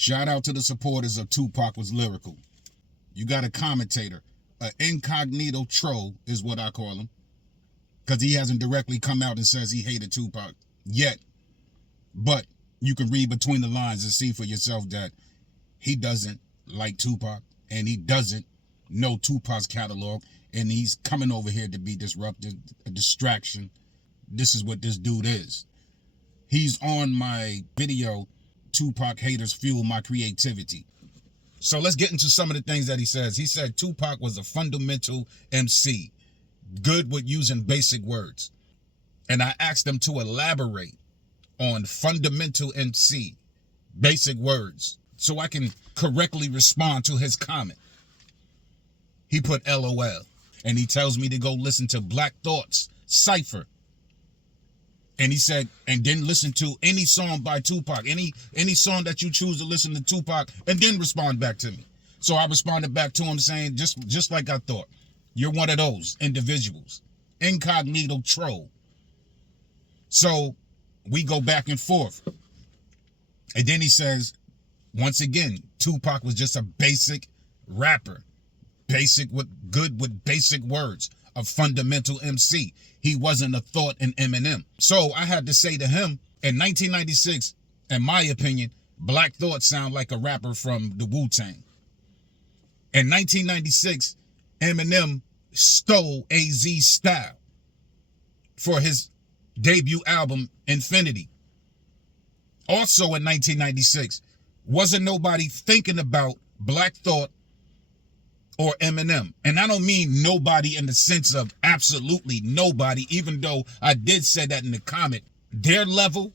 Shout out to the supporters of Tupac was lyrical. You got a commentator, an incognito troll is what I call him, because he hasn't directly come out and says he hated Tupac yet. But you can read between the lines and see for yourself that he doesn't like Tupac and he doesn't know Tupac's catalog, and he's coming over here to be disruptive, a distraction. This is what this dude is. He's on my video, Tupac Haters Fuel My Creativity. So let's get into some of the things that he says. He said Tupac was a fundamental MC, good with using basic words. And I asked him to elaborate on fundamental MC, basic words, so I can correctly respond to his comment. He put LOL, and he tells me to go listen to Black Thought's Cypher. And he said, and then listen to any song by Tupac, any song that you choose to listen to Tupac, and then respond back to me. So I responded back to him saying, just like I thought, you're one of those individuals, incognito troll. So we go back and forth. And then he says, once again, Tupac was just a basic rapper, good with basic words, a fundamental MC. He wasn't a thought in Eminem. So I had to say to him, in 1996, in my opinion, Black Thought sound like a rapper from the Wu-Tang. In 1996, Eminem stole AZ's style for his debut album, Infinity. Also in 1996, wasn't nobody thinking about Black Thought or Eminem. And I don't mean nobody in the sense of absolutely nobody, even though I did say that in the comment. Their level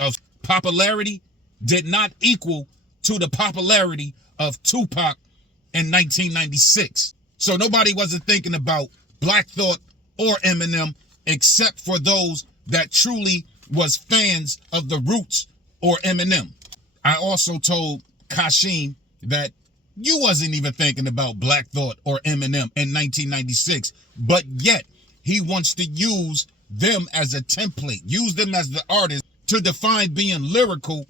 of popularity did not equal to the popularity of Tupac in 1996. So nobody wasn't thinking about Black Thought or Eminem except for those that truly was fans of the Roots or Eminem. I also told Kashim that you wasn't even thinking about Black Thought or Eminem in 1996, but yet he wants to use them as a template, use them as the artist to define being lyrical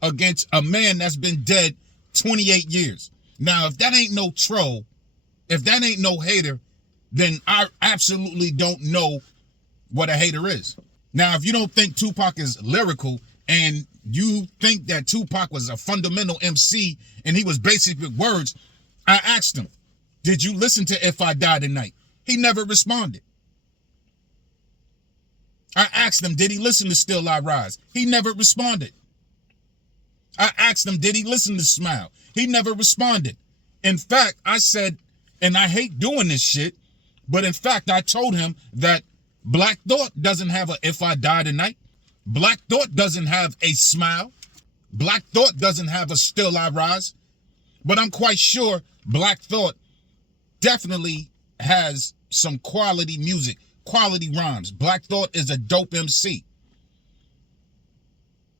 against a man that's been dead 28 years. Now, if that ain't no troll, if that ain't no hater, then I absolutely don't know what a hater is. Now, if you don't think Tupac is lyrical and you think that Tupac was a fundamental MC and he was basic with words, I asked him, did you listen to If I Die Tonight? He never responded. I asked him, did he listen to Still I Rise? He never responded. I asked him, did he listen to Smile? He never responded. In fact, I said, and I hate doing this shit, but in fact, I told him that Black Thought doesn't have a If I Die Tonight. Black Thought doesn't have a Smile. Black Thought doesn't have a Still I Rise. But I'm quite sure Black Thought definitely has some quality music, quality rhymes. Black Thought is a dope MC.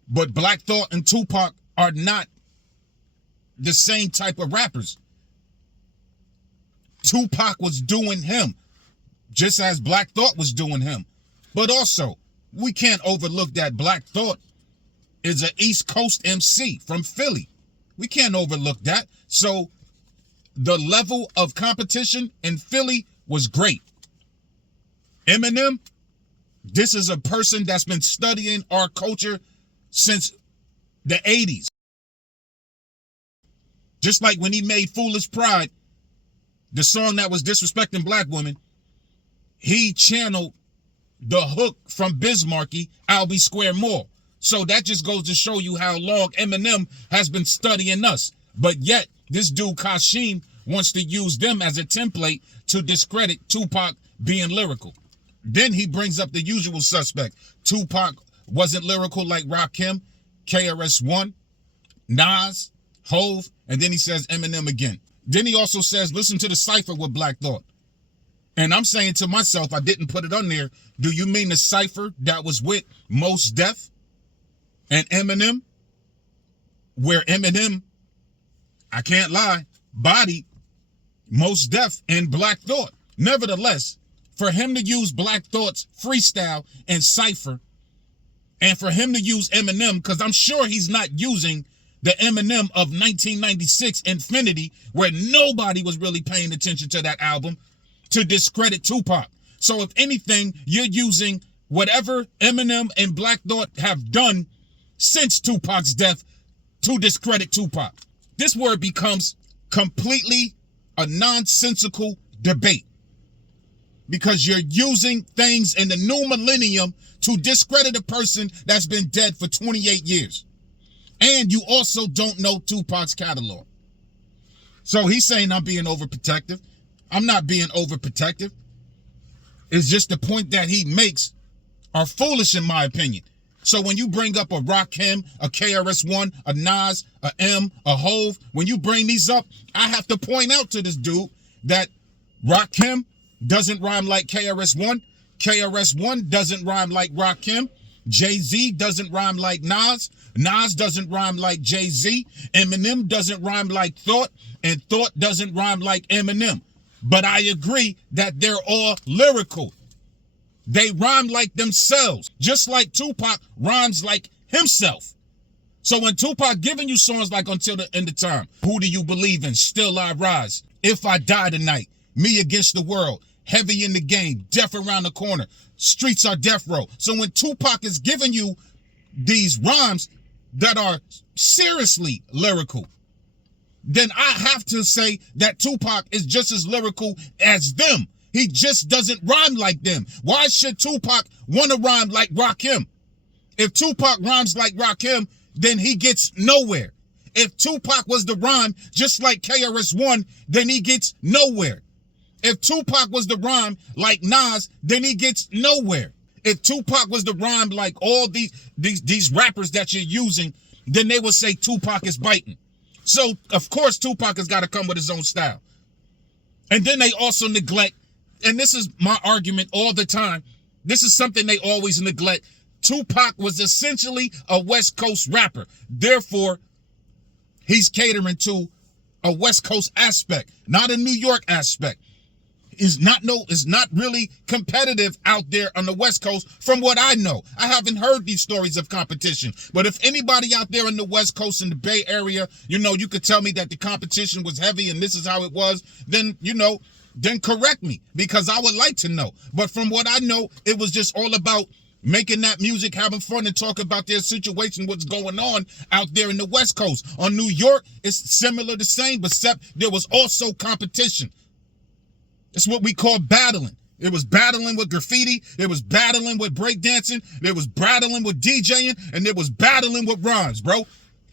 But Black Thought and Tupac are not the same type of rappers. Tupac was doing him, just as Black Thought was doing him. But also, we can't overlook that Black Thought is an East Coast MC from Philly. We can't overlook that. So the level of competition in Philly was great. Eminem, this is a person that's been studying our culture since the 80s. Just like when he made Foolish Pride, the song that was disrespecting black women, he channeled the hook from Bismarcky, I'll Be Square More. So that just goes to show you how long Eminem has been studying us. But yet, this dude Kashim wants to use them as a template to discredit Tupac being lyrical. Then he brings up the usual suspect. Tupac wasn't lyrical like Rakim, KRS-One, Nas, Hove, and then he says Eminem again. Then he also says, listen to the cypher with Black Thought. And I'm saying to myself, I didn't put it on there. Do you mean the cypher that was with Mos Def and Eminem? Where Eminem, I can't lie, bodied Mos Def and Black Thought. Nevertheless, for him to use Black Thought's freestyle and cypher, and for him to use Eminem, because I'm sure he's not using the Eminem of 1996 Infinity, where nobody was really paying attention to that album, to discredit Tupac. So if anything, you're using whatever Eminem and Black Thought have done since Tupac's death to discredit Tupac. This word becomes completely a nonsensical debate because you're using things in the new millennium to discredit a person that's been dead for 28 years. And you also don't know Tupac's catalog. So he's saying I'm being overprotective. I'm not being overprotective. It's just the point that he makes are foolish in my opinion. So when you bring up a Rakim, a KRS-One, a Nas, a M, a Hove, when you bring these up, I have to point out to this dude that Rakim doesn't rhyme like KRS-One. KRS-One doesn't rhyme like Rakim. Jay-Z doesn't rhyme like Nas. Nas doesn't rhyme like Jay-Z. Eminem doesn't rhyme like Thought. And Thought doesn't rhyme like Eminem. But I agree that they're all lyrical. They rhyme like themselves, just like Tupac rhymes like himself. So when Tupac giving you songs like Until the End of Time, Who Do You Believe In, Still I Rise, If I Die Tonight, Me Against the World, Heavy in the Game, Death Around the Corner, Streets Are Death Row. So when Tupac is giving you these rhymes that are seriously lyrical, then I have to say that Tupac is just as lyrical as them. He just doesn't rhyme like them. Why should Tupac want to rhyme like Rakim? If Tupac rhymes like Rakim, then he gets nowhere. If Tupac was to rhyme just like KRS-One, then he gets nowhere. If Tupac was to rhyme like Nas, then he gets nowhere. If Tupac was to rhyme like all these rappers that you're using, then they would say Tupac is biting. So, of course, Tupac has got to come with his own style. And then they also neglect, and this is my argument all the time, this is something they always neglect. Tupac was essentially a West Coast rapper. Therefore, he's catering to a West Coast aspect, not a New York aspect. Is not really competitive out there on the West Coast from what I know. I haven't heard these stories of competition. But if anybody out there in the West Coast in the Bay Area, you could tell me that the competition was heavy and this is how it was, then, then correct me because I would like to know. But from what I know, it was just all about making that music, having fun, and talk about their situation, what's going on out there in the West Coast. On New York, it's similar, the same, except there was also competition. It's what we call battling. It was battling with graffiti. It was battling with breakdancing. It was battling with DJing. And it was battling with rhymes, bro.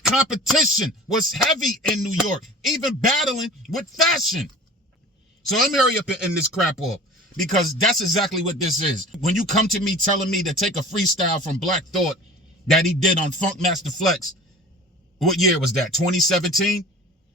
Competition was heavy in New York. Even battling with fashion. So let me hurry up and end this crap off. Because that's exactly what this is. When you come to me telling me to take a freestyle from Black Thought that he did on Funkmaster Flex. What year was that? 2017?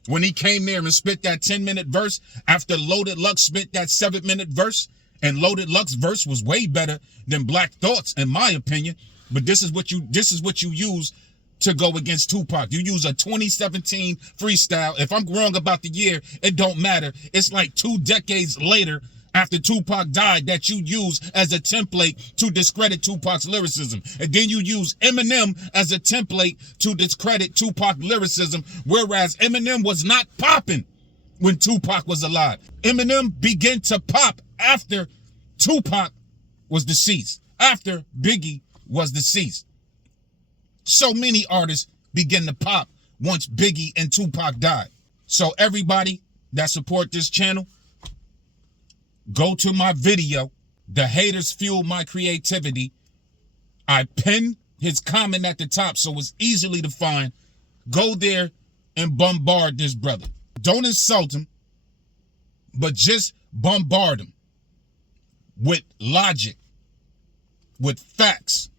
When he came there and spit that 10-minute verse after Loaded Lux spit that 7-minute verse, and Loaded Lux verse was way better than Black Thought's, in my opinion. But this is what you use to go against Tupac. You use a 2017 freestyle. If I'm wrong about the year, it don't matter. It's like 2 decades later after Tupac died that you use as a template to discredit Tupac's lyricism. And then you use Eminem as a template to discredit Tupac lyricism, whereas Eminem was not popping when Tupac was alive. Eminem began to pop after Tupac was deceased, after Biggie was deceased. So many artists begin to pop once Biggie and Tupac died. So everybody that support this channel, go to my video, The Haters Fuel My Creativity. I pinned his comment at the top so it's easily to find. Go there and bombard this brother. Don't insult him, but just bombard him with logic, with facts,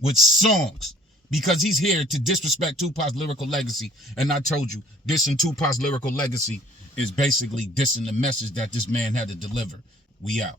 with songs, because he's here to disrespect Tupac's lyrical legacy. And I told you, dissing Tupac's lyrical legacy is basically dissing the message that this man had to deliver. We out.